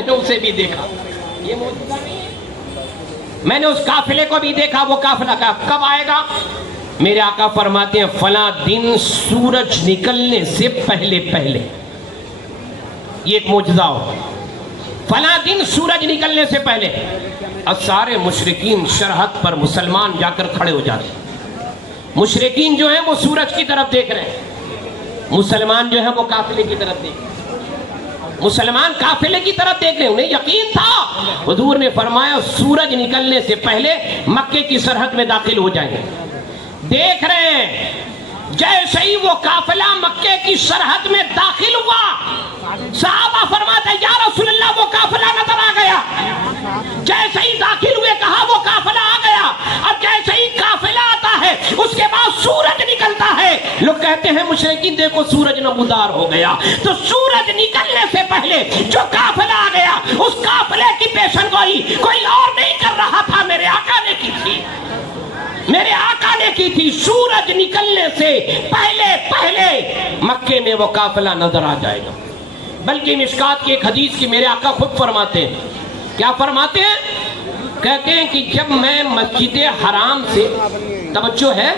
میں نے اسے بھی دیکھا. یہ معجزہ نہیں ہے؟ میں نے اس قافلے کو بھی دیکھا. وہ قافلہ کب آئے گا؟ میرے آقا فرماتے ہیں فلاں دن سورج نکلنے سے پہلے پہلے. یہ ایک معجزہ ہو. فلاں دن سورج نکلنے سے پہلے. اور سارے مشرکین شرحد پر مسلمان جا کر کھڑے ہو جاتے. مشرکین جو ہیں وہ سورج کی طرف دیکھ رہے ہیں, مسلمان جو ہیں وہ قافلے کی طرف دیکھ رہے ہیں. مسلمان قافلے کی طرف دیکھ رہے ہیں, انہیں یقین تھا. حضور نے فرمایا سورج نکلنے سے پہلے مکے کی سرحد میں داخل ہو جائیں گے. دیکھ رہے ہیں جیسے ہی وہ قافلہ مکے کی سرحد میں داخل ہوا, صحابہ فرماتے یا رسول اللہ وہ قافلہ نظر آ گیا. جیسے ہی داخل ہوئے کہا وہ قافلہ آ گیا. اب جیسے ہی قافلہ آتا ہے اس کے بعد سورج نکلتا ہے. لوگ کہتے ہیں مشرکین دیکھو سورج نمودار ہو گیا. تو سورج نکلنے سے پہلے جو قافلہ آ گیا اس قافلے کی پیشن گوئی کوئی اور نہیں کر رہا تھا, میرے آقا نے کی تھی. میرے آقا نے کی تھی. سورج نکلنے سے پہلے پہلے مکے میں وہ قافلہ نظر آ جائے گا. بلکہ مشکات کی ایک حدیث کی میرے آقا خود فرماتے ہیں. کیا فرماتے ہیں؟ کہتے ہیں کہ جب میں مسجد حرام سے, توجہ ہے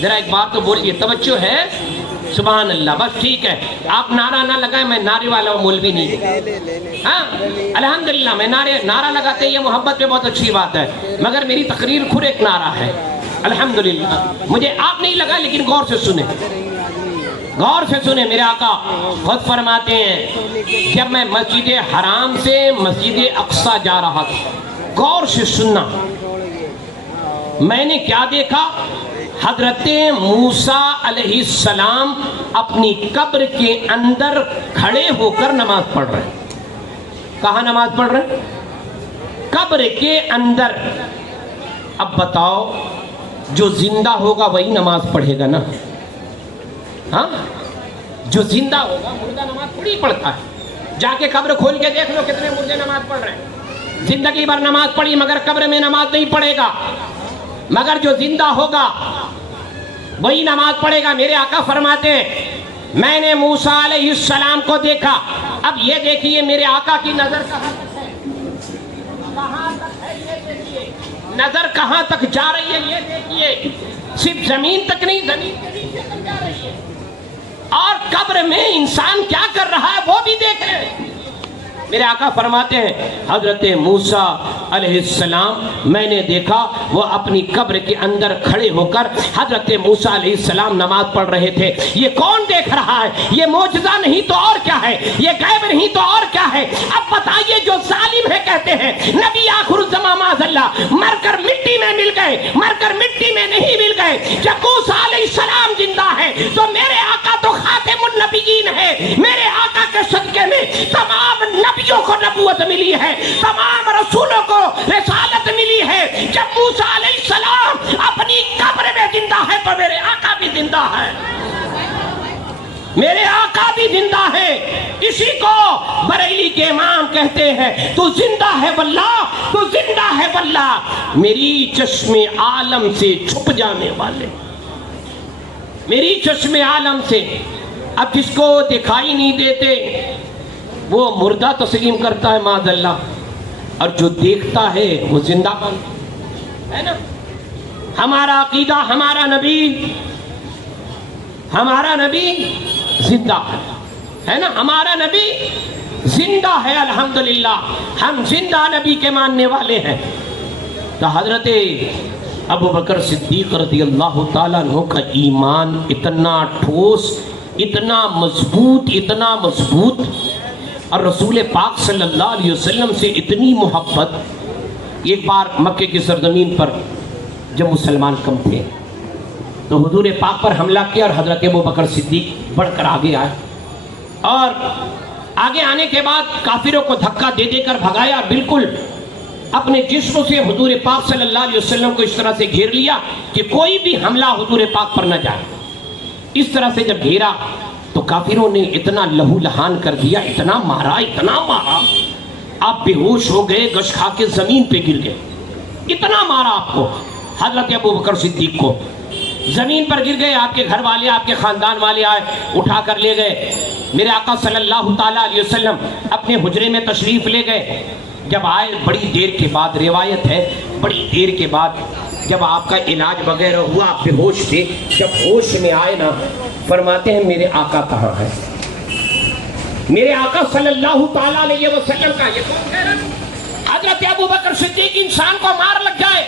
ذرا ایک بات تو بولیے, توجہ ہے, سبحان اللہ, بس ٹھیک ہے, آپ نعرہ نہ لگائیں, میں نعرے والا مولوی نہیں. ہاں الحمدللہ میں نعرہ لگاتے ہیں, یہ محبت پہ بہت اچھی بات ہے, مگر میری تقریر خود ایک نعرہ ہے. الحمدللہ مجھے آپ نہیں لگا, لیکن غور سے سنیں, غور سے سنیں. میرے آقا خود فرماتے ہیں جب میں مسجد حرام سے مسجد اقصی جا رہا تھا, غور سے سننا, میں نے کیا دیکھا؟ حضرت موسیٰ علیہ السلام اپنی قبر کے اندر کھڑے ہو کر نماز پڑھ رہے ہیں. کہاں نماز پڑھ رہے ہیں؟ قبر کے اندر. اب بتاؤ جو زندہ ہوگا وہی نماز پڑھے گا نا؟ ہاں جو زندہ ہوگا, مردہ نماز تھوڑی پڑھتا ہے. جا کے قبر کھول کے دیکھ لو کتنے مردے نماز پڑھ رہے ہیں. زندگی بھر نماز پڑھی مگر قبر میں نماز نہیں پڑھے گا. مگر جو زندہ ہوگا وہی نماز پڑھے گا. میرے آقا فرماتے ہیں میں نے موسیٰ علیہ السلام کو دیکھا. اب یہ دیکھیے میرے آقا کی نظر کہاں تک ہے, کہاں تک ہے یہ دیکھیے, نظر کہاں تک جا رہی ہے یہ دیکھیے. صرف زمین تک نہیں, زمین کے نیچے تک جا رہی ہے. اور قبر میں انسان کیا کر رہا ہے وہ بھی دیکھ رہے ہیں. میرے آقا فرماتے ہیں حضرت موسیٰ علیہ السلام میں نے دیکھا وہ اپنی قبر کے اندر کھڑے ہو کر حضرت موسیٰ علیہ السلام نماز پڑھ رہے تھے. یہ کون دیکھ رہا ہے؟ یہ معجزہ نہیں تو اور کیا ہے, یہ غیب نہیں تو اور کیا ہے. اب بتائیے جو ظالم ہے کہتے ہیں نبی آخر الزمان معاذ اللہ مر کر مٹی میں مل گئے, مر کر مٹی میں نہیں مل گئے. جب موسیٰ علیہ السلام زندہ ہے تو میرے آقا تو خاتم النبیین ہے. میرے آقا کے صدقے میں تمام نبیوں کو نبوت ملی ہے, تمام رسولوں کو رسالت ملی ہے. جب موسیٰ علیہ السلام اپنی قبر میں زندہ ہے تو میرے آقا بھی زندہ ہے, میرے آقا بھی زندہ ہے. اسی کو بریلی کے امام کہتے ہیں تو زندہ ہے واللہ, تو زندہ ہے واللہ, میری چشم عالم سے چھپ جانے والے, میری چشم عالم سے. اب جس کو دکھائی نہیں دیتے وہ مردہ تسلیم کرتا ہے معاذ اللہ, اور جو دیکھتا ہے وہ زندہ بنتا ہے نا. ہمارا عقیدہ, ہمارا نبی زندہ ہے نا, ہمارا نبی زندہ ہے. الحمدللہ ہم زندہ نبی کے ماننے والے ہیں. تو حضرت ابو بکر صدیق رضی اللہ تعالیٰ عنہ کا ایمان اتنا ٹھوس, اتنا مضبوط, اتنا مضبوط, اور رسول پاک صلی اللہ علیہ وسلم سے اتنی محبت. ایک بار مکے کی سرزمین پر جب مسلمان کم تھے تو حضور پاک پر حملہ کیا اور حضرت ابو بکر صدیق بڑھ کر آگے آئے, اور آگے آنے کے بعد کافروں کو دھکا دے دے کر بھگایا. بالکل اپنے جسم سے حضور پاک صلی اللہ علیہ وسلم کو اس طرح سے گھیر لیا کہ کوئی بھی حملہ حضور پاک پر نہ جائے. اس طرح سے جب گھیرا تو کافروں نے اتنا لہو لہان کر دیا, اتنا مارا, آپ بے ہوش ہو گئے, گش کھا کے زمین پہ گر گئے. اتنا مارا آپ کو حضرت ابو بکر صدیق کو. زمین پر گر گئے، آپ کے گھر والے آپ کے خاندان والے آئے، اٹھا کر لے گئے۔ میرے آقا صلی اللہ تعالیٰ علیہ وسلم اپنے حجرے میں تشریف لے گئے۔ جب آئے بڑی دیر کے بعد، روایت ہے بڑی دیر کے بعد جب آپ کا علاج وغیرہ ہوا، آپ بے ہوش تھے، جب ہوش میں آئے نا، فرماتے ہیں میرے آقا کہاں ہے؟ میرے آقا صلی اللہ تعالیٰ علیہ وسلم کا یہ کون ہے؟ حضرت ابو بکر صدیق انسان کو مار لگ جائے،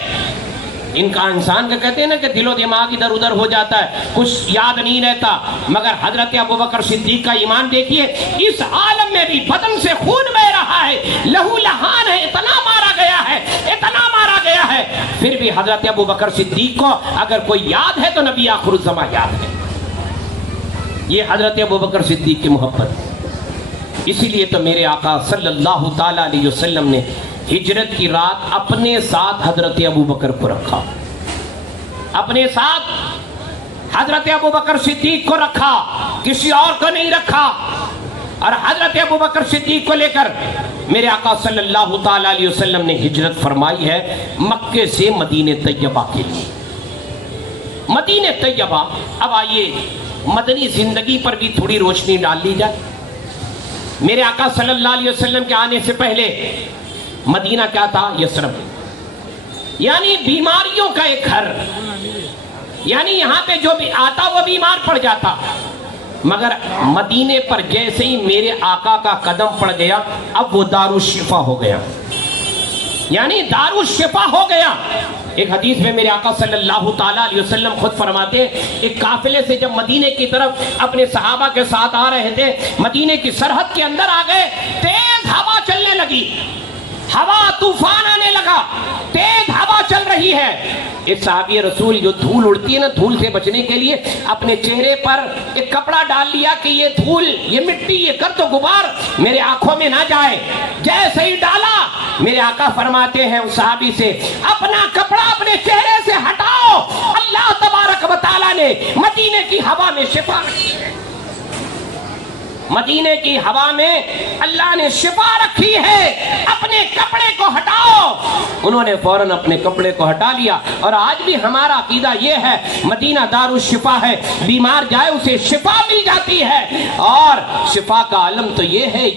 ان کا انسان کا کہتے ہیں نا کہ دل و دماغ ادھر ادھر ہو جاتا ہے، کچھ یاد نہیں رہتا، مگر حضرت ابو بکر صدیق کا ایمان دیکھیے، اس عالم میں بھی بدن سے خون بہ رہا ہے، لہو لہان ہے، اتنا مارا گیا ہے، اتنا مارا گیا ہے، پھر بھی حضرت ابو بکر صدیق کو اگر کوئی یاد ہے تو نبی آخر الزمان یاد ہے۔ یہ حضرت ابو بکر صدیق کی محبت، اسی لیے تو میرے آقا صلی اللہ تعالیٰ علیہ وسلم نے ہجرت کی رات اپنے ساتھ حضرت ابو بکر کو رکھا، اپنے ساتھ حضرت ابو بکر صدیق کو رکھا، کسی اور کو نہیں رکھا، اور حضرت ابو بکر صدیق کو لے کر میرے آقا صلی اللہ تعالیٰ علیہ وسلم نے ہجرت فرمائی ہے مکے سے مدینہ طیبہ کے لیے۔ مدینہ طیبہ، اب آئیے مدنی زندگی پر بھی تھوڑی روشنی ڈال لی جائے۔ میرے آقا صلی اللہ علیہ وسلم کے آنے سے پہلے مدینہ کیا تھا؟ یثرب، یعنی بیماریوں کا ایک گھر، یعنی یہاں پہ جو بھی آتا وہ بیمار پڑ جاتا، مگر مدینے پر جیسے ہی میرے آقا کا قدم پڑ گیا اب وہ دارالشفا ہو گیا، یعنی دارالشفا ہو گیا۔ ایک حدیث میں میرے آقا صلی اللہ تعالیٰ علیہ وسلم خود فرماتے ہیں، ایک قافلے سے جب مدینے کی طرف اپنے صحابہ کے ساتھ آ رہے تھے، مدینے کی سرحد کے اندر آ گئے، تیز ہوا چلنے لگی، ہوا طوفان آنے لگا، تیز ہوا چل رہی ہے۔ ایک صحابی رسول جو دھول اڑتی ہے نا، دھول سے بچنے کے لیے اپنے چہرے پر ایک کپڑا ڈال لیا کہ یہ دھول، یہ مٹی، یہ گرد و غبار میرے آنکھوں میں نہ جائے۔ جیسے ہی ڈالا، میرے آقا فرماتے ہیں اس صحابی سے، اپنا کپڑا اپنے چہرے سے ہٹاؤ، اللہ تبارک و تعالیٰ نے مدینے کی ہوا میں شفا رکھی ہے، مدینے کی ہوا میں اللہ نے شفا رکھی ہے، اپنے کپڑے کو ہٹاؤ۔ انہوں نے فوراً اپنے کپڑے کو ہٹا لیا، اور آج بھی ہمارا عقیدہ یہ ہے مدینہ دارالشفا ہے، بیمار جائے اسے شفا مل جاتی ہے، اور شفا کا علم تو یہ ہے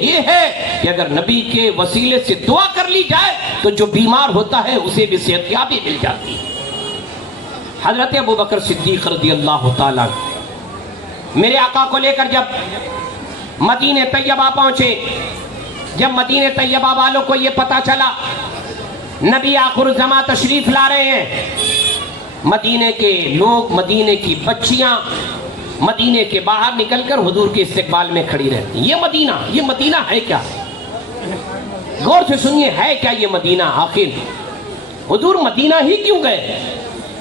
کہ اگر نبی کے وسیلے سے دعا کر لی جائے تو جو بیمار ہوتا ہے اسے بھی صحتیابی مل جاتی ہے۔ حضرت ابو بکر صدیق رضی اللہ تعالیٰ میرے آقا کو لے کر جب مدینہ طیبہ پہنچے، جب مدینہ طیبہ والوں کو یہ پتا چلا نبی آخر الزمان تشریف لا رہے ہیں، مدینے کے لوگ، مدینے کی بچیاں مدینے کے باہر نکل کر حضور کے استقبال میں کھڑی رہتی۔ یہ مدینہ ہے کیا؟ غور سے سنیے، ہے کیا یہ مدینہ؟ آخر حضور مدینہ ہی کیوں گئے؟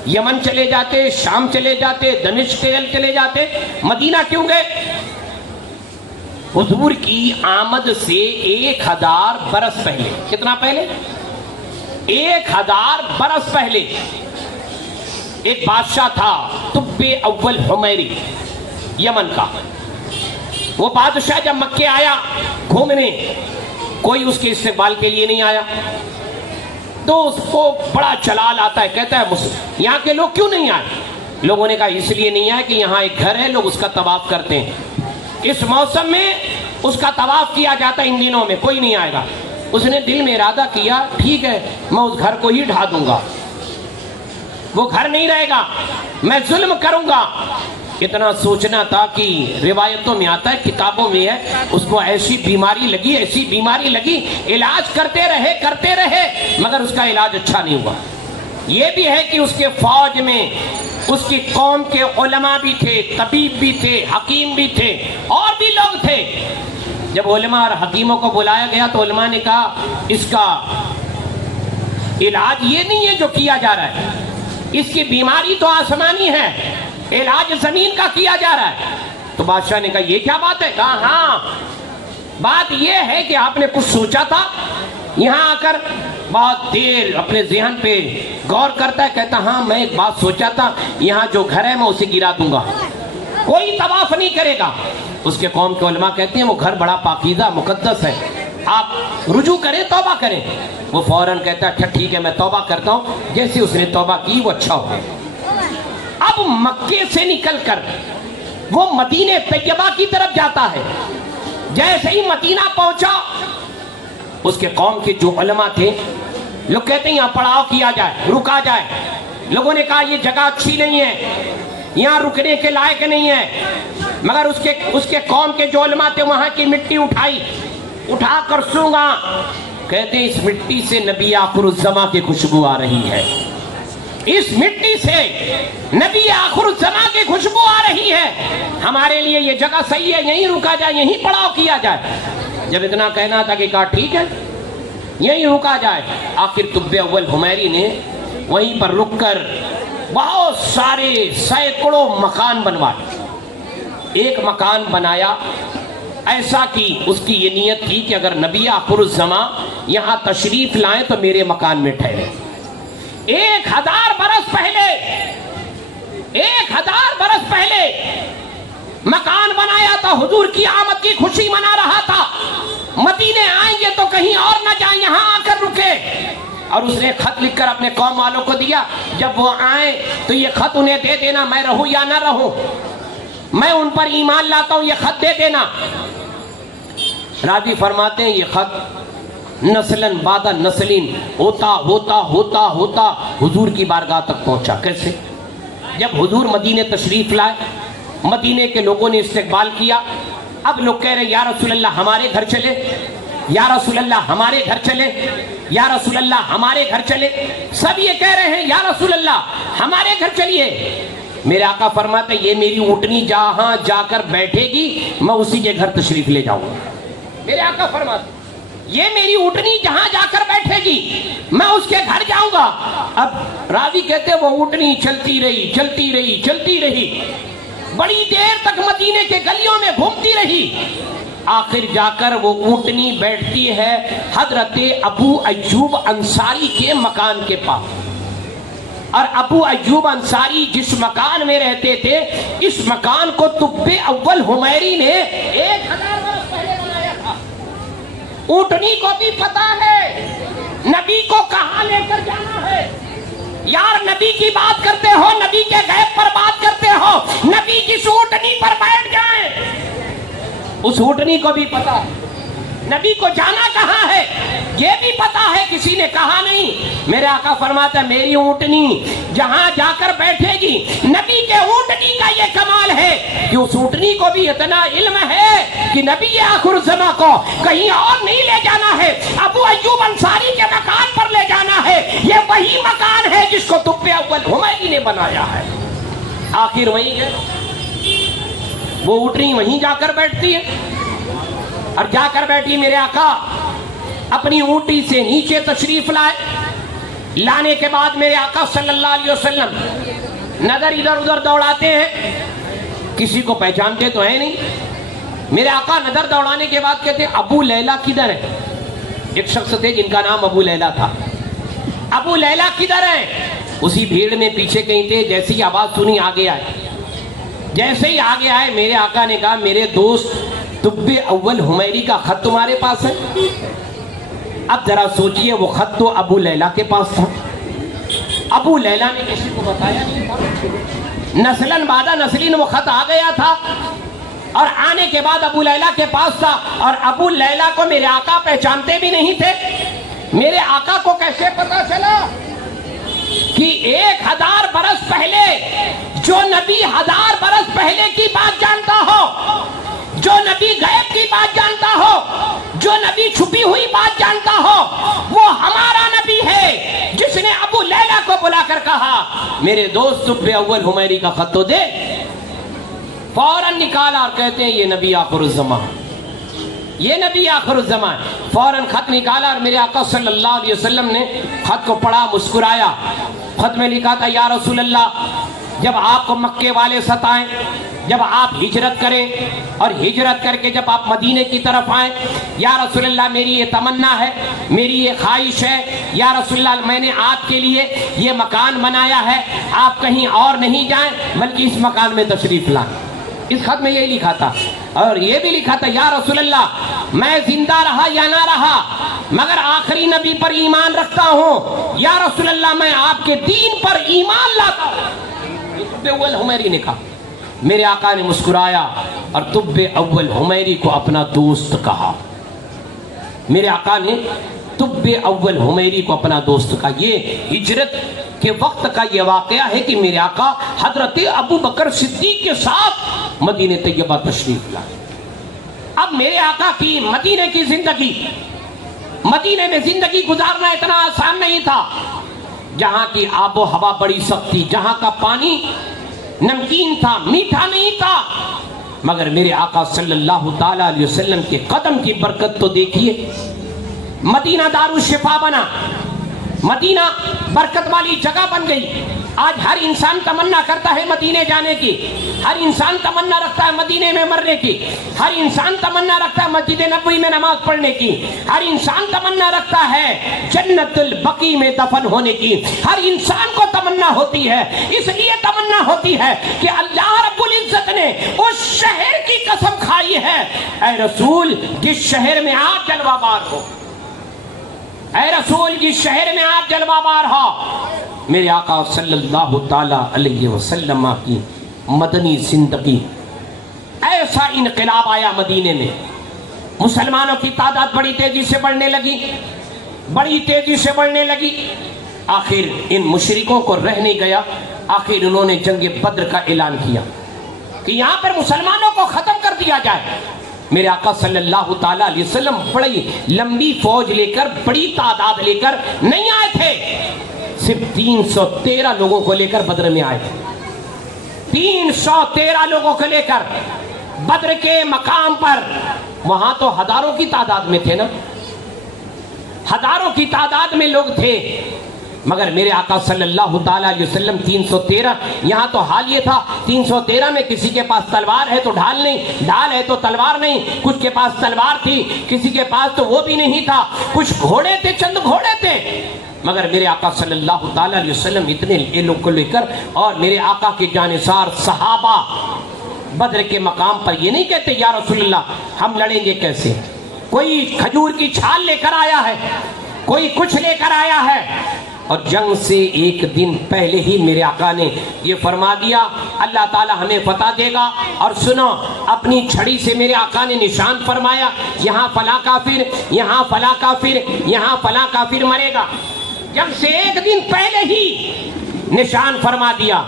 یمن چلے جاتے، شام چلے جاتے، دمشق چلے جاتے، مدینہ کیوں گئے؟ حضور کی آمد سے 1000 برس پہلے، کتنا پہلے؟ 1000 برس پہلے ایک بادشاہ تھا طب اول حمیری، یمن کا۔ وہ بادشاہ جب مکے آیا گھومنے، کوئی اس کے استقبال کے لیے نہیں آیا، تو اس کو بڑا چلال آتا ہے، کہتا ہے یہاں کے لوگ کیوں نہیں آئے؟ لوگوں نے کہا اس لیے نہیں آئے کہ یہاں ایک گھر ہے، لوگ اس کا طواف کرتے ہیں، اس موسم میں اس کا طواف کیا جاتا ہے، ان دنوں میں کوئی نہیں آئے گا۔ اس نے دل میں ارادہ کیا، ٹھیک ہے میں اس گھر کو ہی ڈھا دوں گا، وہ گھر نہیں رہے گا، میں ظلم کروں گا۔ اتنا سوچنا تھا کہ روایتوں میں آتا ہے، کتابوں میں ہے، اس کو ایسی بیماری لگی، علاج کرتے رہے مگر اس کا علاج اچھا نہیں ہوا۔ یہ بھی ہے کہ اس کے فوج میں اس کی قوم کے علماء بھی تھے، طبیب بھی تھے، حکیم بھی تھے، اور بھی لوگ تھے۔ جب علماء اور حکیموں کو بلایا گیا تو علماء نے کہا اس کا علاج یہ نہیں ہے جو کیا جا رہا ہے، اس کی بیماری تو آسمانی ہے، علاج زمین کا کیا جا رہا ہے۔ تو بادشاہ نے کہا یہ کیا بات ہے؟ کہا ہاں بات یہ ہے کہ آپ نے کچھ سوچا تھا؟ یہاں آ کر بہت دیر اپنے ذہن پہ غور کرتا ہے، کہتا ہاں میں ایک بات سوچا تھا، یہاں جو گھر ہے میں اسے گرا دوں گا، کوئی طواف نہیں کرے گا۔ اس کے قوم کے علماء کہتے ہیں وہ گھر بڑا پاکیزہ مقدس ہے، آپ رجوع کریں، توبہ کریں۔ وہ فوراً کہتا ہے اچھا ٹھیک ہے میں توبہ کرتا ہوں۔ جیسے اس نے توبہ کی وہ اچھا ہو گیا۔ اب اب مکے سے نکل کر وہ مدینہ طیبہ کی طرف جاتا ہے. جیسے ہی مدینہ پہنچا اس کے قوم کے جو علماء تھے لوگ کہتے ہیں یہاں پڑاؤ کیا جائے, رکا جائے. لوگوں نے کہا یہ جگہ اچھی نہیں ہے, یہاں رکنے کے لائق نہیں ہے. مگر اس کے قوم کے جو علماء تھے وہاں کی مٹی اٹھا کر سونگا. کہتے ہیں اس مٹی سے نبی آخر الزماں کی خوشبو آ رہی ہے, اس مٹی سے نبی آخر الزماں کی خوشبو آ رہی ہے, ہمارے لیے یہ جگہ صحیح ہے, یہیں رکا جائے, یہیں پڑاؤ کیا جائے. جب اتنا کہنا تھا کہ کہا ٹھیک ہے یہیں رکا جائے. آخر طب اول حمیری نے وہیں پر رک کر بہت سارے سینکڑوں مکان بنوائے. ایک مکان بنایا ایسا کی اس کی یہ نیت تھی کہ اگر نبی آخر الزماں یہاں تشریف لائیں تو میرے مکان میں ٹھہرے. 1000 برس پہلے مکان بنایا تھا, حضور کی آمد کی خوشی منا رہا تھا. مدینے آئیں گے تو کہیں اور نہ جائیں, یہاں آ کر رکے. اور اس نے خط لکھ کر اپنے قوم والوں کو دیا, جب وہ آئیں تو یہ خط انہیں دے دینا, میں رہوں یا نہ رہوں, میں ان پر ایمان لاتا ہوں, یہ خط دے دینا. راوی فرماتے ہیں یہ خط نسلن بعد نسلین ہوتا حضور کی بارگاہ تک پہنچا. کیسے؟ جب حضور مدینے تشریف لائے, مدینے کے لوگوں نے استقبال کیا. اب لوگ کہہ رہے یا رسول اللہ ہمارے گھر چلے, یا رسول اللہ ہمارے گھر چلے, یا رسول اللہ ہمارے گھر چلے. سب یہ کہہ رہے ہیں یا رسول اللہ ہمارے گھر چلیے. میرے آقا فرماتے یہ میری اونٹنی جہاں جا کر بیٹھے گی میں اسی کے گھر تشریف لے جاؤں گا. میرے آقا فرماتے یہ میری اونٹنی جہاں جا کر بیٹھے گی میں اس کے گھر جاؤں گا. اب راوی کہتے وہ اونٹنی چلتی رہی بڑی دیر تک مدینے کے گلیوں میں گھومتی رہی. آخر جا کر وہ اونٹنی بیٹھتی ہے حضرت ابو ایوب انصاری کے مکان کے پاس. اور ابو ایوب انصاری جس مکان میں رہتے تھے اس مکان کو طب اول حمیری نے 1000 برس پہلے بنایا تھا. اونٹنی کو بھی پتا ہے نبی کو کہاں لے کر جانا ہے. یار نبی کی بات کرتے ہو, نبی کے غیب پر بات کرتے ہو, نبی جس اونٹنی پر بیٹھ جائیں اس اونٹنی کو بھی پتا ہے نبی کو جانا کہاں ہے, یہ بھی پتا ہے, کسی نے کہا نہیں. میرے آقا فرماتا ہے میری اونٹنی جہاں جا کر بیٹھے گی, نبی کے اونٹنی کا یہ کمال ہے کہ اس اونٹنی کو بھی اتنا علم ہے کہ نبی آخر الزماں کو کہیں اور نہیں لے جانا ہے, ابو ایوب انصاری کے مکان پر لے جانا ہے. یہ وہی مکان ہے جس کو طب اول حمیری نے بنایا ہے. آخر وہیں گئے, وہ اونٹنی وہیں جا کر بیٹھتی ہے. اور جا کر بیٹھی, میرے آقا اپنی اونٹی سے نیچے تشریف لائے. لانے کے بعد میرے آقا صلی اللہ علیہ وسلم نظر ادھر ادھر دوڑاتے ہیں, کسی کو پہچانتے تو ہے نہیں. میرے آقا نظر دوڑانے کے بعد کہتے ابو لیلا کدھر ہے. ایک شخص تھے جن کا نام ابو لیلا تھا. ابو لیلا کدھر ہے؟ اسی بھیڑ میں پیچھے کہیں تھے. جیسی آواز سنی آگے آئے. جیسے ہی آگے آئے میرے آقا نے کہا میرے دوست طب اول حمیری کا خط تمہارے پاس ہے. اب ذرا سوچئے وہ خط تو ابو لیلا کے پاس تھا. ابو لیلا نے کسی کو بتایا نہیں تھا. نسلن بعد نسلین وہ خط آ گیا تھا اور آنے کے بعد ابو لیلا کے پاس تھا. اور ابو لیلا کو میرے آقا پہچانتے بھی نہیں تھے. میرے آقا کو کیسے پتا چلا کہ 1000 برس پہلے جو نبی 1000 برس پہلے کی بات جانتا ہو, جو نبی غیب کی بات جانتا ہو, جو نبی چھپی ہوئی بات جانتا ہو, وہ ہمارا نبی ہے جس نے ابو لیلا کو بلا کر کہا میرے دوست طب اول حمیری کا خط تو دے. فوراً نکالا اور کہتے ہیں یہ نبی آخر الزماں, یہ نبی آخر الزمان. فوراً خط نکالا اور میرے آقا صلی اللہ علیہ وسلم نے خط کو پڑھا, مسکرایا. خط میں لکھا تھا یا رسول اللہ جب آپ کو مکے والے ستائیں, جب آپ ہجرت کریں اور ہجرت کر کے جب آپ مدینے کی طرف آئیں, یا رسول اللہ میری یہ تمنا ہے, میری یہ خواہش ہے, یا رسول اللہ میں نے آپ کے لیے یہ مکان بنایا ہے, آپ کہیں اور نہیں جائیں بلکہ اس مکان میں تشریف لائیں. اس خط میں یہی لکھا تھا. اور یہ بھی لکھا تھا یا رسول اللہ میں زندہ رہا یا نہ رہا مگر آخری نبی پر ایمان رکھتا ہوں, یا رسول اللہ میں آپ کے دین پر ایمان لاتا ہوں. طب اول حمیری نے کہا. میرے آقا نے مسکرایا اور طب اول حمیری کو اپنا دوست کہا. میرے آقا نے طب اول حمیری کو اپنا دوست کہا. یہ ہجرت کے وقت کا یہ واقعہ ہے کہ میرے آقا حضرت ابو بکر صدیق کے ساتھ مدینہ طیبہ تشریف لائے. اب میرے آقا کی مدینے کی زندگی، مدینے میں زندگی گزارنا اتنا آسان نہیں تھا. جہاں کی آب و ہوا بڑی سخت تھی، جہاں کا پانی نمکین تھا، میٹھا نہیں تھا. مگر میرے آقا صلی اللہ تعالیٰ علیہ وسلم کے قدم کی برکت تو دیکھیے. مدینہ دار الشفا بنا، مدینہ برکت والی جگہ بن گئی. آج ہر انسان تمنا کرتا ہے مدینے جانے کی، ہر انسان تمنا رکھتا ہے مدینے میں مرنے کی، ہر انسان تمنا رکھتا ہے مسجد نبوی میں نماز پڑھنے کی، ہر انسان تمنا رکھتا ہے جنت البقیع میں دفن ہونے کی. ہر انسان کو تمنا ہوتی ہے. اس لیے تمنا ہوتی ہے کہ اللہ رب العزت نے اس شہر کی قسم کھائی ہے، اے رسول جس شہر میں آپ جلوہ بار ہو، اے رسول جس شہر میں آپ جلوہ بار ہو. میرے آقا صلی اللہ تعالیٰ علیہ وسلم کی مدنی زندگی، ایسا انقلاب آیا مدینے میں. مسلمانوں کی تعداد بڑی تیزی سے بڑھنے لگی، بڑی تیزی سے بڑھنے لگی. آخر ان مشرکوں کو رہ نہیں گیا. آخر انہوں نے جنگ بدر کا اعلان کیا کہ یہاں پر مسلمانوں کو ختم کر دیا جائے. میرے آقا صلی اللہ تعالیٰ علیہ وسلم بڑی لمبی فوج لے کر، بڑی تعداد لے کر نہیں آئے تھے. صرف 313 لوگوں کو لے کر بدر میں آئے تھے. 313 لوگوں کو لے کر بدر کے مقام پر. وہاں تو ہزاروں کی تعداد میں تھے نا، ہزاروں کی تعداد میں لوگ تھے. مگر میرے آقا صلی اللہ تعالیٰ علیہ وسلم 313. یہاں تو حال یہ تھا 313 میں کسی کے پاس تلوار ہے تو ڈھال نہیں، ڈھال ہے تو تلوار نہیں. کچھ کے پاس تلوار تھی، کسی کے پاس تو وہ بھی نہیں تھا. کچھ گھوڑے تھے، چند گھوڑے تھے. مگر میرے آقا صلی اللہ تعالیٰ علیہ وسلم اتنے لوگ کو لے کر، اور میرے آقا کے جانثار صحابہ بدر کے مقام پر یہ نہیں کہتے یا رسول اللہ ہم لڑیں گے کیسے. کوئی کھجور کی چھال لے کر آیا ہے، کوئی کچھ لے کر آیا ہے. اور جنگ سے ایک دن پہلے ہی میرے آقا نے یہ فرما دیا اللہ تعالیٰ ہمیں فتح دے گا. اور سنو، اپنی چھڑی سے میرے آقا نے نشان فرمایا یہاں فلاں کافر، یہاں فلاں کافر، یہاں فلاں کافر مرے گا. جنگ سے ایک دن پہلے ہی نشان فرما دیا.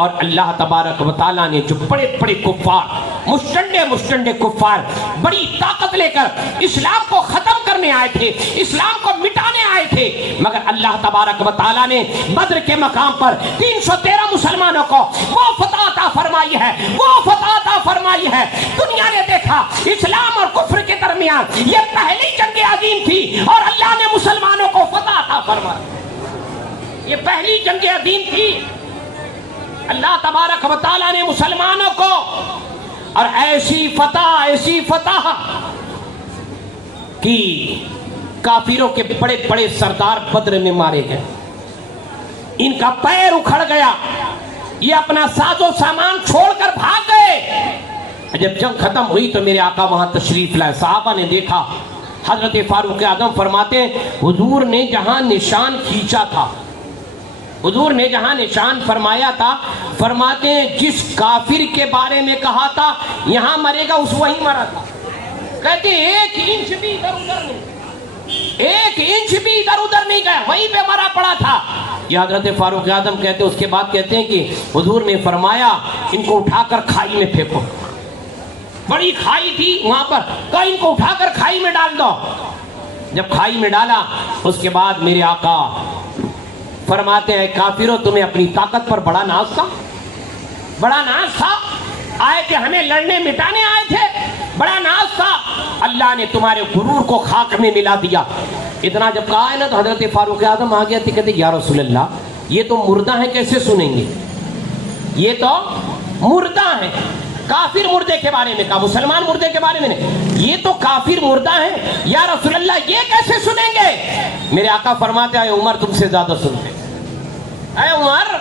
اور اللہ تبارک و تعالیٰ نے جو بڑے بڑے کفار، مشتنڈے کفار بڑی طاقت لے کر اسلام کو ختم کرنے آئے تھے، اسلام کو مٹانے آئے تھے، مگر اللہ تبارک و تعالیٰ نے بدر کے مقام پر 313 مسلمانوں کو وہ فتح عطا فرمائی ہے، وہ فتح عطا فرمائی ہے. دنیا نے دیکھا اسلام اور کفر کے درمیان یہ پہلی جنگ عظیم تھی اور اللہ نے مسلمانوں کو فتح عطا فرمائی. یہ پہلی جنگ عظیم تھی. اللہ تبارک و تعالیٰ نے مسلمانوں کو، اور ایسی فتح کی کافروں کے بڑے بڑے سردار بدر میں مارے گئے، ان کا پیر اکھڑ گیا، یہ اپنا ساز و سامان چھوڑ کر بھاگ گئے. جب جنگ ختم ہوئی تو میرے آقا وہاں تشریف لائے. صحابہ نے دیکھا. حضرت فاروق اعظم فرماتے ہیں حضور نے جہاں نشان کھینچا تھا، حضور نے جہاں نشان فرمایا تھا، فرماتے ہیں جس کافر کے بارے میں کہا تھا یہاں مرے گا اس وہی مرا تھا. کہتے ہیں 1 انچ بھی ادھر ادھر نہیں، 1 انچ بھی ادھر ادھر نہیں گیا، وہیں پہ مرا پڑا تھا. یہ حضرت فاروق اعظم کہتے ہیں اس کے بعد کہتے ہیں کہ حضور نے فرمایا ان کو اٹھا کر کھائی میں پھینکو. بڑی کھائی تھی وہاں پر، کہا ان کو اٹھا کر کھائی میں ڈال دو. جب کھائی میں ڈالا اس کے بعد میرے آقا فرماتے ہیں کافروں تمہیں اپنی طاقت پر بڑا ناز تھا، بڑا ناز تھا. آئے تھے ہمیں لڑنے مٹانے آئے تھے، بڑا ناز تھا. اللہ نے تمہارے غرور کو خاک میں ملا دیا. اتنا جب کہا ہے نا تو حضرت فاروق اعظم آ گیا تھے، کہتے یا رسول اللہ یہ تو مردہ ہیں کیسے سنیں گے، یہ تو مردہ ہیں. کافر مردے کے بارے میں کہا، مسلمان مردے کے بارے میں نہیں، یہ تو کافر مردہ ہیں یا رسول اللہ یہ کیسے سنیں گے. میرے آقا فرماتے ہیں عمر تم سے زیادہ سنتے، اے عمر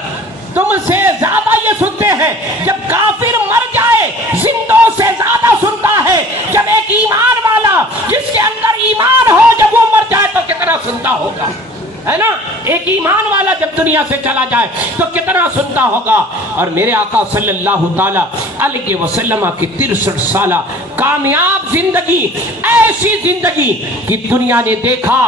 تم سے زیادہ یہ سنتے ہیں. جب کافر مر جائے زندوں سے زیادہ سنتا ہے. جب ایک ایمان والا جس کے اندر ایمان ہو جب وہ مر جائے تو کتنا سنتا ہوگا. ہے نا؟ ایک ایمان والا جب دنیا سے چلا جائے تو کتنا سنتا ہوگا. اور میرے آقا صلی اللہ تعالی علیہ وسلم کی 63 سالہ کامیاب زندگی، ایسی زندگی کہ دنیا نے دیکھا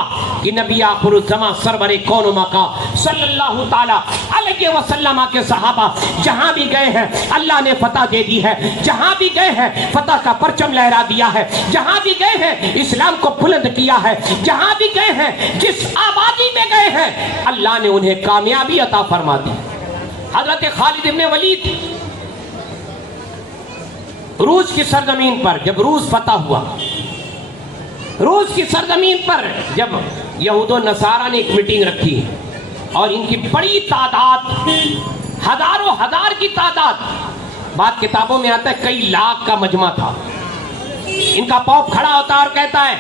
کہ نبی آخر الزمان سرور کون و مکان صلی اللہ تعالی علیہ وسلم کے صحابہ جہاں بھی گئے ہیں اللہ نے فتح دے دی ہے، جہاں بھی گئے ہیں فتح کا پرچم لہرا دیا ہے، جہاں بھی گئے ہیں اسلام کو بلند کیا ہے، جہاں بھی گئے ہیں جس آبادی میں گئے ہیں اللہ نے انہیں کامیابی عطا فرما دی. حضرت خالد ابن ولید روس کی سرزمین پر جب روس فتح ہوا، روس کی سرزمین پر جب یہود و نصارہ نے ایک میٹنگ رکھی اور ان کی بڑی تعداد، ہزاروں ہزار کی تعداد، بعض کتابوں میں آتا ہے کئی لاکھ کا مجمع تھا. ان کا پوپ کھڑا ہوتا اور کہتا ہے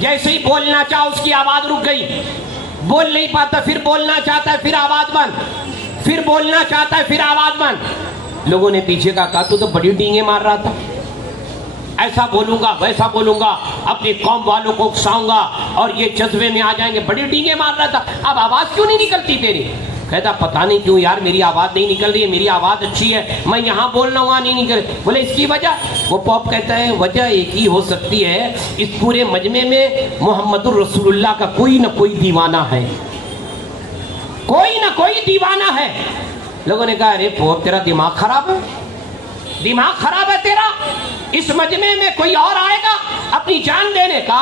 جیسے ہی بولنا چاہا اس کی آواز رک گئی، بول نہیں پاتا، پھر بولنا چاہتا ہے پھر آواز بند، پھر بولنا چاہتا ہے پھر آواز بند. لوگوں نے پیچھے کا کہا تو بڑی ڈینگیں مار رہا تھا، ایسا بولوں گا ویسا بولوں گا، اپنی قوم والوں کو اکساؤں گا اور یہ جذبے میں آ جائیں گے، بڑی ڈینگیں مار رہا تھا، اب آواز کیوں نہیں نکلتی تیری؟ کہتا پتہ نہیں کیوں یار میری آواز نہیں نکل رہی ہے، میری آواز اچھی ہے، میں یہاں بول رہا ہوں وہاں نہیں نکل. بولے اس کی وجہ؟ وہ پوپ کہتا ہے وجہ ایک ہی ہو سکتی ہے، اس پورے مجمع میں محمد الرسول اللہ کا کوئی نہ کوئی دیوانہ ہے، کوئی نہ کوئی دیوانہ ہے. لوگوں نے کہا ارے پوپ تیرا دماغ خراب ہے، دماغ خراب ہے تیرا، اس مجمع میں کوئی اور آئے گا اپنی جان دینے کا.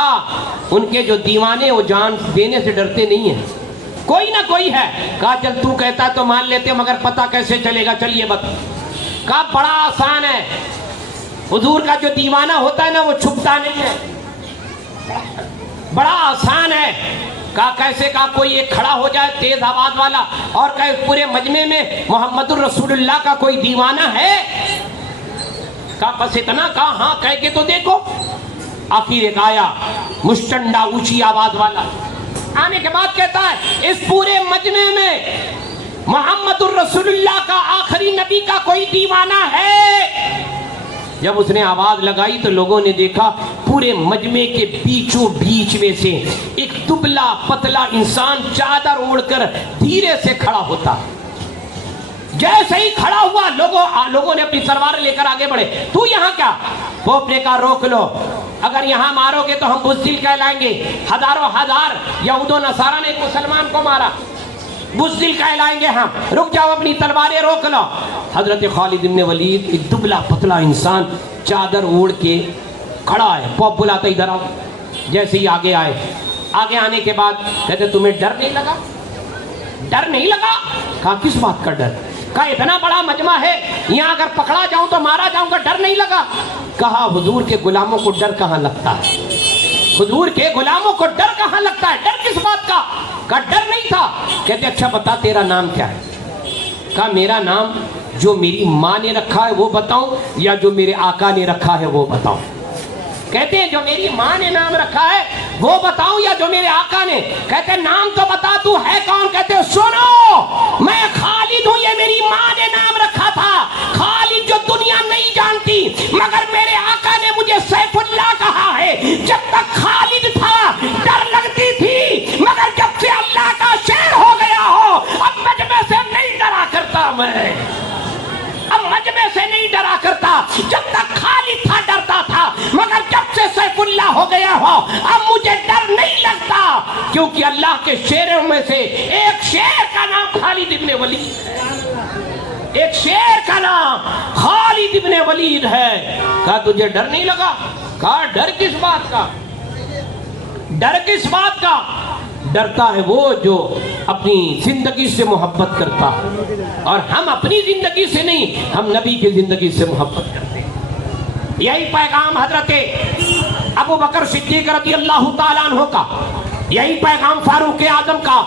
ان کے جو دیوانے وہ جان دینے سے ڈرتے نہیں ہیں، کوئی نہ کوئی ہے. کہا چل تو کہتا تو مان لیتے مگر پتہ کیسے چلے گا، چلیے بتا. کہا بڑا آسان ہے، حضور کا جو دیوانہ ہوتا ہے نا وہ چھپتا نہیں ہے، بڑا آسان ہے. کہا کیسے؟ کہا کوئی ایک کھڑا ہو جائے تیز آواز والا اور کہے پورے مجمع میں محمد الرسول اللہ کا کوئی دیوانہ ہے. کہا بس اتنا؟ کہا ہاں کہہ کے تو دیکھو. آخر ایک آیا مشٹنڈا اونچی آواز والا، آنے کے بعد کہتا ہے اس پورے مجمع میں محمد الرسول اللہ کا آخری نبی کا کوئی دیوانہ ہے. جب اس نے آواز لگائی تو لوگوں نے دیکھا پورے مجمع کے بیچوں بیچ میں سے ایک دبلا پتلا انسان چادر اوڑھ کر دھیرے سے کھڑا ہوتا. جیسے ہی کھڑا ہوا لوگوں نے اپنی تلوار لے کر آگے بڑھے. تو یہاں کیا؟ پوپ نے کہا روک لو، اگر یہاں مارو گے تو ہم بزدل کہلائیں گے. ہزاروں ہزار یہود و نصارہ نے مسلمان کو مارا، بزدل کہلائیں گے ہم. رک جاؤ، اپنی تلواریں روک لو. حضرت خالد بن ولید ایک دبلا پتلا انسان چادر اوڑھ کے کھڑا ہے. پوپ بلاتا ادھر آؤ. جیسے ہی آگے آئے، آگے آنے کے بعد کہتے تمہیں ڈر نہیں لگا؟ ڈر نہیں لگا؟ کہا کس بات کا ڈر؟ کہا اتنا بڑا مجمع ہے، یہاں اگر پکڑا جاؤں تو مارا جاؤں گا، ڈر نہیں لگا؟ کہا حضور کے غلاموں کو ڈر کہاں لگتا ہے، حضور کے غلاموں کو ڈر کہاں لگتا ہے، ڈر کس بات کا؟ کہا ڈر نہیں تھا. کہتے اچھا بتا تیرا نام کیا ہے؟ کہا میرا نام جو میری ماں نے رکھا ہے وہ بتاؤں یا جو میرے آقا نے رکھا ہے وہ بتاؤں؟ کہتے ہیں جو میری ماں نے نام رکھا ہے وہ بتاؤں یا جو میرے آقا نے؟ کہتے نام تو بتا، تو ہے کون؟ کہتے سنو میں خالد ہوں، یہ میری ماں نے نام رکھا تھا. خالد جو دنیا نہیں جانتی مگر میرے آقا نے مجھے سیف اللہ کہا ہے. جب تک خالد تھا ڈر لگتی تھی مگر جب سے اللہ کا شیر ہو گیا ہو اب مجمع سے نہیں ڈرا کرتا، میں اب مجمع سے نہیں ڈرا کرتا. جب تک خالد تھا ڈرتا تھا مگر جب سے سیف اللہ ہو گیا ہو اب مجھے ڈر نہیں لگتا، کیونکہ اللہ کے شیروں میں سے ایک شیر کا نام خالد ابن ولید ہے، ایک شیر کا نام خالد ابن ولید ہے. کہا تجھے ڈر نہیں لگا؟ کہا ڈر کس بات کا؟ ڈر کس بات کا؟ ڈرتا ہے وہ جو اپنی زندگی سے محبت کرتا ہے، اور ہم اپنی زندگی سے نہیں، ہم نبی کی زندگی سے محبت کرتے ہیں. یہی پیغام حضرت ابو بکر صدیق رضی اللہ تعالیٰ عنہ کا، یہی پیغام فاروق اعظم کا،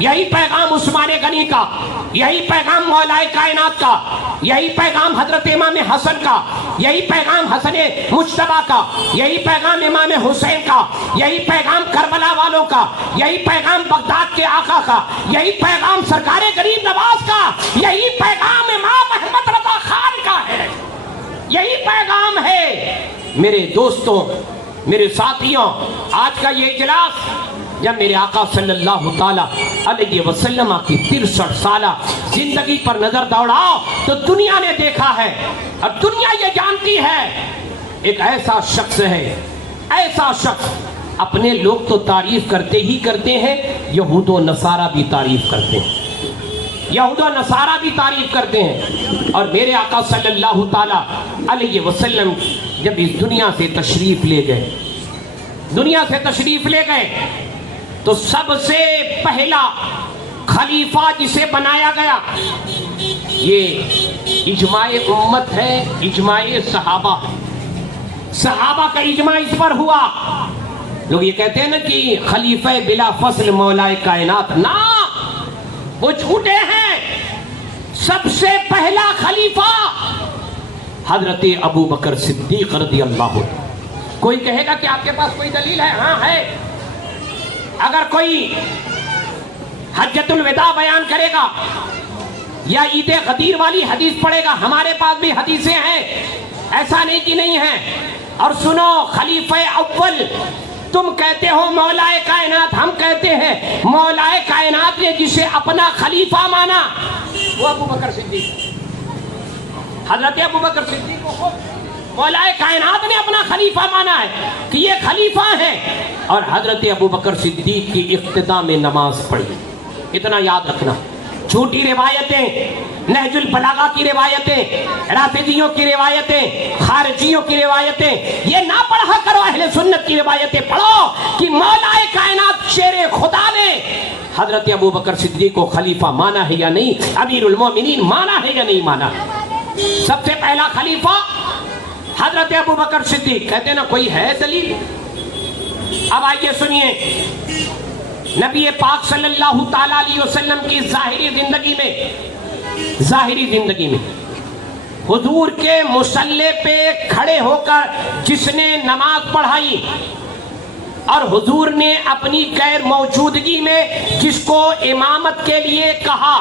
یہی پیغام عثمان غنی کا، یہی پیغام مولا کائنات کا، یہی پیغام حضرت امام حسن کا، یہی پیغام حسن مجتبیٰ کا، یہی پیغام امام حسین کا، یہی پیغام کربلا والوں کا، یہی پیغام بغداد کے آقا کا، یہی پیغام سرکار غریب نواز کا، یہی پیغام امام احمد رضا خان کا ہے. یہی پیغام ہے. میرے دوستوں، میرے ساتھیوں، آج کا یہ اجلاس جب میرے آقا صلی اللہ تعالیٰ علیہ وسلم کی 63 سالہ زندگی پر نظر دوڑاؤ تو دنیا نے دیکھا ہے اور دنیا یہ جانتی ہے ایک ایسا شخص ہے، ایسا شخص، اپنے لوگ تو تعریف کرتے ہی کرتے ہیں، یہود و نصارہ بھی تعریف کرتے ہیں، یہود و نصارہ بھی تعریف کرتے ہیں۔ اور میرے آقا صلی اللہ تعالیٰ علیہ وسلم جب اس دنیا سے تشریف لے گئے، دنیا سے تشریف لے گئے تو سب سے پہلا خلیفہ جسے بنایا گیا، یہ اجماع امت ہے، اجماع صحابہ، صحابہ کا اجماع اس پر ہوا۔ لوگ یہ کہتے ہیں نا کہ خلیفہ بلا فصل مولائے کائنات، نہ، وہ جھوٹے ہیں۔ سب سے پہلا خلیفہ حضرت ابو بکر صدیق رضی اللہ عنہ۔ کوئی کہے گا کہ آپ کے پاس کوئی دلیل ہے؟ ہاں ہے۔ اگر کوئی حجۃ الوداع بیان کرے گا یا عید غدیر والی حدیث پڑھے گا، ہمارے پاس بھی حدیثیں ہیں، ایسا نہیں کہ نہیں ہیں۔ اور سنو، خلیفہ اول تم کہتے ہو مولائے کائنات، ہم کہتے ہیں مولائے کائنات نے جسے اپنا خلیفہ مانا وہ ابو بکر صدیق، حضرت ابو بکر صدیق کو مولائے کائنات نے اپنا خلیفہ مانا ہے کہ یہ خلیفہ ہیں۔ اور حضرت ابو بکر صدیق کی ابتدا میں نماز پڑھی، اتنا یاد رکھنا۔ جھوٹی روایتیں، نہج البلاغہ کی روایتیں، رافضیوں کی روایتیں، خارجیوں کی روایتیں، یہ نہ پڑھا کرو، اہل سنت کی روایتیں پڑھو کہ مولا کائنات شیر خدا نے حضرت ابو بکر صدیق کو خلیفہ مانا ہے یا نہیں، امیر المومنین مانا ہے یا نہیں مانا۔ سب سے پہلا خلیفہ حضرت ابو بکر صدیق۔ کہتے ہیں نا کوئی ہے دلیل؟ اب آئیے سنیے، نبی پاک صلی اللہ تعالیٰ علیہ وسلم کی ظاہری زندگی میں حضور کے مصلی پہ کھڑے ہو کر جس نے نماز پڑھائی اور حضور نے اپنی غیر موجودگی میں جس کو امامت کے لیے کہا،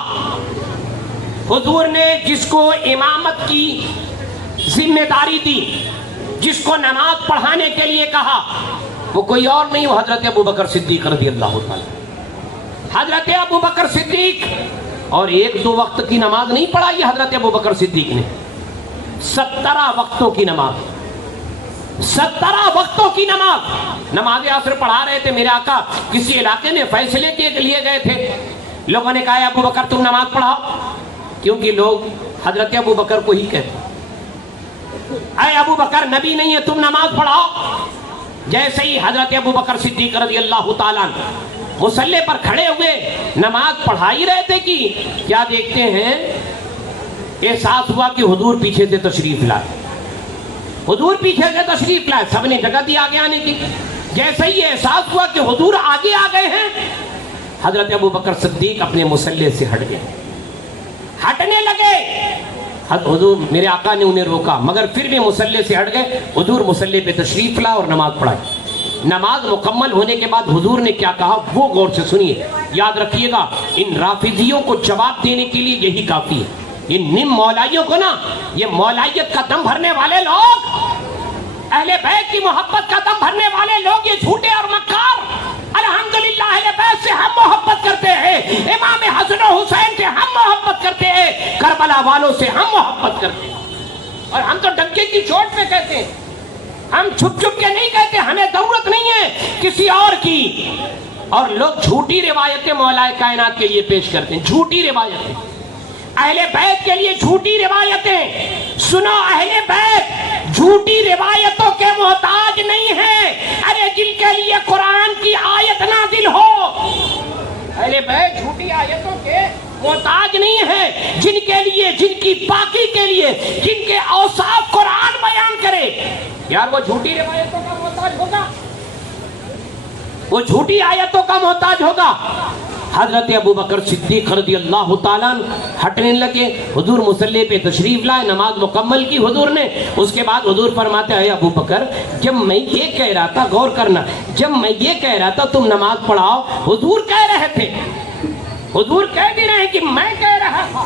حضور نے جس کو امامت کی ذمہ داری دی، جس کو نماز پڑھانے کے لیے کہا، وہ کوئی اور نہیں، وہ حضرت ابو بکر صدیق رضی اللہ تعالیٰ۔ حضرت ابو بکر صدیق، اور ایک دو وقت کی نماز نہیں پڑھائی حضرت ابو بکر صدیق نے، 17 وقتوں کی نماز، 17 وقتوں کی نماز۔ نماز عصر پڑھا رہے تھے، میرے آقا کسی علاقے میں فیصلے کے لیے گئے تھے، لوگوں نے کہا ابو بکر تم نماز پڑھاؤ، کیونکہ لوگ حضرت ابو بکر کو ہی کہتے اے ابو بکر نبی نہیں ہے تم نماز پڑھاؤ۔ جیسے ہی حضرت ابو بکر صدیق رضی اللہ تعالیٰ مصلی پر کھڑے ہوئے نماز پڑھا ہی رہے تھے کہ کیا دیکھتے ہیں، احساس ہوا کہ حضور پیچھے سے تشریف لائے، حضور پیچھے سے تشریف لائے، سب نے جگہ دی آگے آنے کی۔ جیسے ہی احساس ہوا کہ حضور آگے آ گئے ہیں، حضرت ابو بکر صدیق اپنے مصلی سے ہٹ گئے، ہٹنے لگے۔ حضور میرے آقا نے انہیں روکا، مگر پھر بھی مصلی سے ہٹ گئے۔ حضور مصلی پہ تشریف لا اور نماز پڑھائی۔ نماز مکمل ہونے کے بعد حضور نے کیا کہا وہ غور سے سنیے، یاد رکھیے گا، ان رافضیوں کو جواب دینے کے لیے یہی کافی ہے۔ ان نم مولائیوں کو نا، یہ مولائیت کا دم بھرنے والے لوگ، اہل بیت کی محبت کا دم بھرنے والے لوگ، یہ جھوٹے اور مکار، الحمدللہ اہل بیت سے ہم محبت کرتے ہیں، امام حسن و حسین سے ہم محبت کرتے ہیں، کربلا والوں سے ہم محبت کرتے ہیں، اور ہم تو ڈنکے کی چوٹ پہ کہتے ہیں، ہم چھپ چھپ کے نہیں کہتے، ہمیں ضرورت نہیں ہے کسی اور کی۔ اور لوگ جھوٹی روایتیں مولا کائنات کے لیے پیش کرتے ہیں، جھوٹی روایتیں اہل بیت کے لیے، جھوٹی روایتیں۔ سنو، اہل بیت جھوٹی روایتوں کے محتاج نہیں ہیں، ارے جن کے لیے قرآن کی آیت نازل ہو، اہل بیت جھوٹی آیتوں کے محتاج نہیں ہے، جن کے لیے، جن کی پاکی کے لیے، جن کے اوصاف قرآن بیان کرے، یار وہ جھوٹی روایتوں کا محتاج ہوگا، وہ جھوٹی آیتوں کا محتاج ہوگا۔ حضرت ابو بکر صدیق رضی اللہ تعالیٰ ہٹنے لگے، حضور مصلی پہ تشریف لائے، نماز مکمل کی حضور نے۔ اس کے بعد حضور فرماتے ہیں ابو بکر، جب میں یہ کہہ رہا تھا، غور کرنا، جب میں یہ کہہ رہا تھا تم نماز پڑھاؤ، حضور کہہ رہے تھے، حضور کہہ بھی رہے کہ میں کہہ رہا تھا،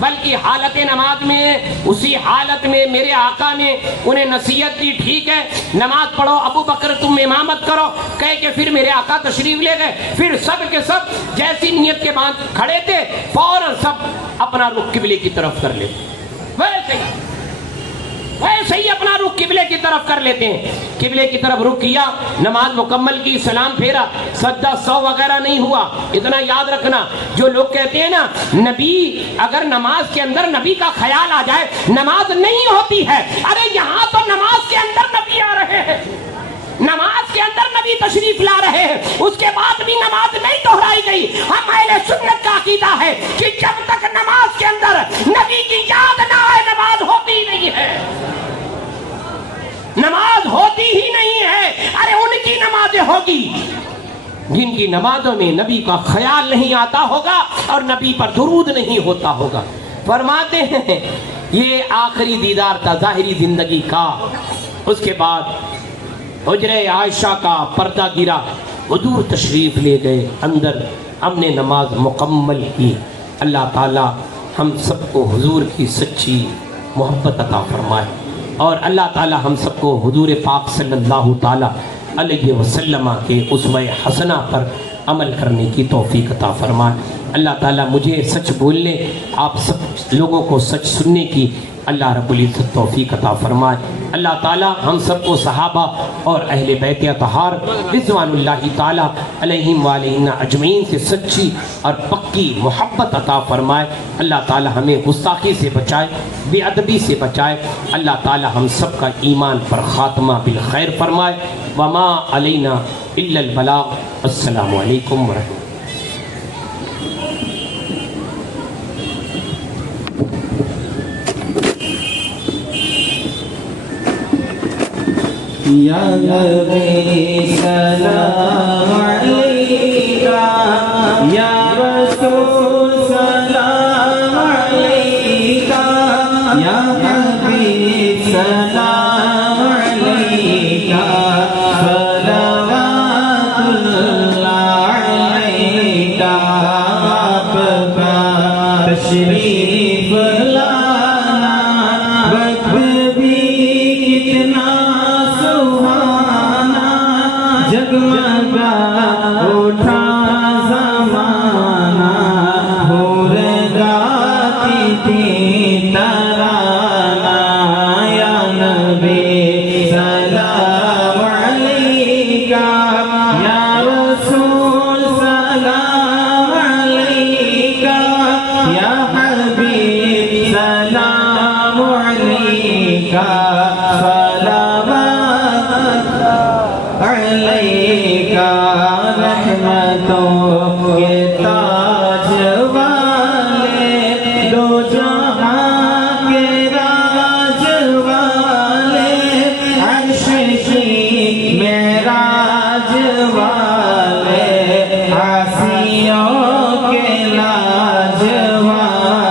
بلکہ حالت نماز میں اسی حالت میں میرے آقا نے انہیں نصیحت دی، ٹھیک ہے نماز پڑھو ابو بکر تم امامت کرو، کہہ کے پھر میرے آقا تشریف لے گئے. پھر سب کے سب جیسی نیت کے بعد کھڑے تھے فوراً سب اپنا رخ قبلے کی طرف کر لیتے، ویسے ہی اپنا رخ قبلے کی طرف کر لیتے ہیں. قبلے کی طرف رخ کیا، نماز مکمل کی، سلام پھیرا، سجدہ سو وغیرہ نہیں ہوا. اتنا یاد رکھنا، جو لوگ کہتے ہیں نا نبی اگر نماز کے اندر نبی کا خیال آ جائے نماز نہیں ہوتی ہے، ارے یہاں تو نماز کے اندر نبی آ رہے ہیں، نماز کے اندر نبی تشریف لا رہے ہیں، اس کے بعد بھی نماز نہیں دہرائی گئی. ہم اہل سنت کا عقیدہ ہے کہ جب تک نماز کے اندر نبی کی یاد نہ آئے نماز ہوتی نہیں ہے، نماز ہوتی ہی نہیں ہے. ارے ان کی نمازیں ہوگی جن کی نمازوں میں نبی کا خیال نہیں آتا ہوگا اور نبی پر درود نہیں ہوتا ہوگا. فرماتے ہیں یہ آخری دیدار تھا ظاہری زندگی کا. اس کے بعد حجرہ عائشہ کا پردہ گرا، حضور تشریف لے گئے اندر، ہم نے نماز مکمل کی. اللہ تعالی ہم سب کو حضور کی سچی محبت عطا فرمائے اور اللہ تعالی ہم سب کو حضور پاک صلی اللہ تعالی علیہ وسلم کے اسوہ حسنہ پر عمل کرنے کی توفیق عطا فرمائے. اللہ تعالیٰ مجھے سچ بولنے، آپ سب لوگوں کو سچ سننے کی اللہ رب العزت توفیق عطا فرمائے. اللہ تعالیٰ ہم سب کو صحابہ اور اہل بیت اطہار رضوان اللہ تعالیٰ علیہم وعلیہم اجمعین سے سچی اور پکی محبت عطا فرمائے. اللہ تعالیٰ ہمیں گستاخی سے بچائے، بے ادبی سے بچائے. اللہ تعالیٰ ہم سب کا ایمان پر خاتمہ بالخیر فرمائے. وما علینا الا البلاغ. السلام علیکم ورحمۃ اللہ. یا نبی سلام علیکہ، یا رسول سلام علیکہ، یا حبیب سلام علیکہ، صلوات اللہ علیکہ. آپ کا تشریف لانا وقت بھی کتنا جگمگا اٹھا زمانہ، بھول جاتی تھی ترانہ. یا نبی سلام علیکہ، یا رسول سلام علیکہ، یا حبیب سلام علیکہ، علیکہ. رحمتوں کے تاج والے، دو جہاں کے راج والے، عرش کی معراج والے، عاصیوں کے لاج والے.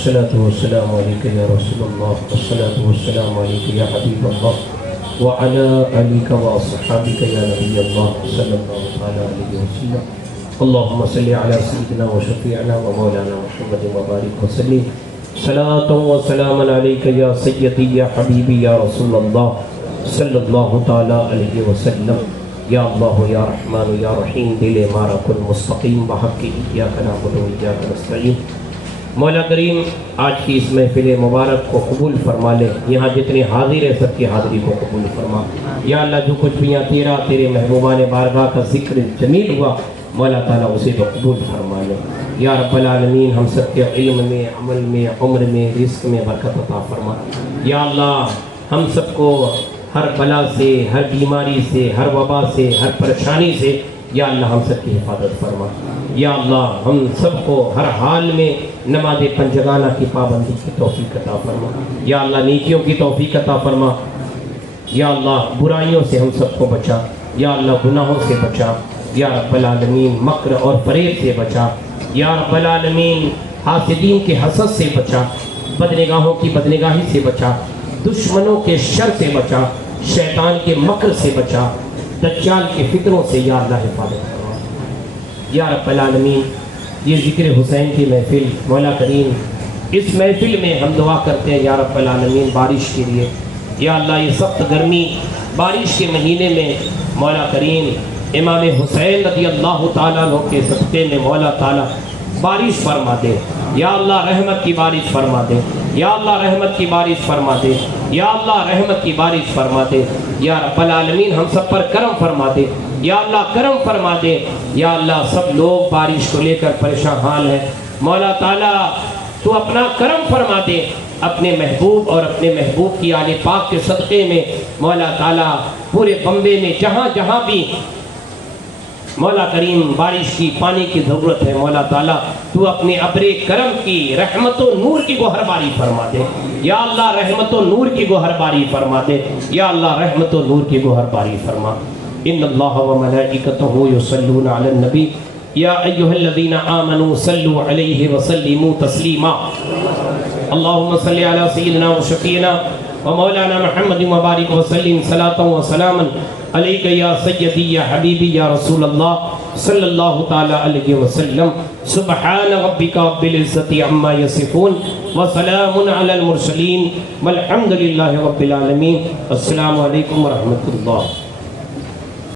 والصلاة والسلام عليك يا رسول الله والصلاة والسلام عليك يا حبيب الله وعلى آلك وأصحابك يا نبي الله صلى الله عليه وسلم اللهم صل على سيدنا وشفيعنا ومولانا محمد وبارك وسلم صلاة وسلاما عليك يا سيدي يا حبيبي يا رسول الله صلى الله عليه وسلم یا اللہ یا رحمان یا رحیم دل مارا کن مستقیم بحق ایاک نعبد و ایاک نستعین۔ مولا کریم آج کی اس محفل مبارک کو قبول فرما لے، یہاں جتنے حاضر ہیں سب کی حاضری کو قبول فرما۔ یا اللہ جو کچھ بھی یہاں تیرے محبوبان بارگاہ کا ذکر جمیل ہوا مولا تعالیٰ اسے تو قبول فرما لے۔ یا رب العالمین ہم سب کے علم میں، عمل میں، عمر میں، رزق میں برکت عطا فرما۔ یا اللہ ہم سب کو ہر بلا سے، ہر بیماری سے، ہر وبا سے، ہر پریشانی سے یا اللہ ہم سب کی حفاظت فرما۔ یا اللہ ہم سب کو ہر حال میں نماز پنجگانہ کی پابندی کی توفیق عطا فرما۔ یا اللہ نیکیوں کی توفیق عطا فرما۔ یا اللہ برائیوں سے ہم سب کو بچا۔ یا اللہ گناہوں سے بچا۔ یا رب العالمین مکر اور فریب سے بچا۔ یا رب العالمین حاسدین کے حسد سے بچا، بدنگاہوں کی بدنگاہی سے بچا، دشمنوں کے شر سے بچا، شیطان کے مکر سے بچا، دجال کے فکروں سے یا اللہ حفاظت کرو۔ یا رب العالمین یہ ذکر حسین کی محفل مولا کریم اس محفل میں ہم دعا کرتے ہیں یا رب العالمین بارش کے لیے۔ یا اللہ یہ سخت گرمی بارش کے مہینے میں مولا کریم امام حسین رضی اللہ تعالیٰ عنہ کے صدقے میں مولا تعالیٰ بارش فرما دے۔ یا اللہ رحمت کی بارش فرما دے۔ یا اللہ رحمت کی بارش فرما دے۔ یا اللہ رحمت کی بارش فرما دے۔ یا رب العالمین ہم سب پر کرم فرما دے۔ یا اللہ کرم فرما دے۔ یا اللہ سب لوگ بارش کو لے کر پریشان حال ہیں، مولا تعالیٰ تو اپنا کرم فرما دے اپنے محبوب اور اپنے محبوب کی آل پاک کے صدقے میں مولا تعالیٰ پورے بمبے میں جہاں جہاں بھی مولا کریم بارش کی پانی کی ضرورت ہے مولا تعالیٰ تو اپنے ابر کرم کی رحمت و نور کی گوہر باری فرما دے۔ یا اللہ رحمت و نور کی گوہر باری فرما دے۔ یا اللہ رحمت و نور کی گوہر باری فرما۔ ان اللہ و ملائکتہ یصلون علی النبی یا ایہا الذین آمنوا صلوا علیہ وسلموا تسلیما۔ اللہم صلی علی سیدنا و شفیعنا و مولانا محمد مبارک وسلم صلاۃ و سلاما علیک یا سیدی یا حبیبی یا رسول اللہ صلی اللہ تعالی علیہ وسلم۔ سبحان ربک رب العزت عما یصفون وسلام علی المرسلین والحمد للہ رب العالمین۔ السلام علیکم ورحمۃ اللہ۔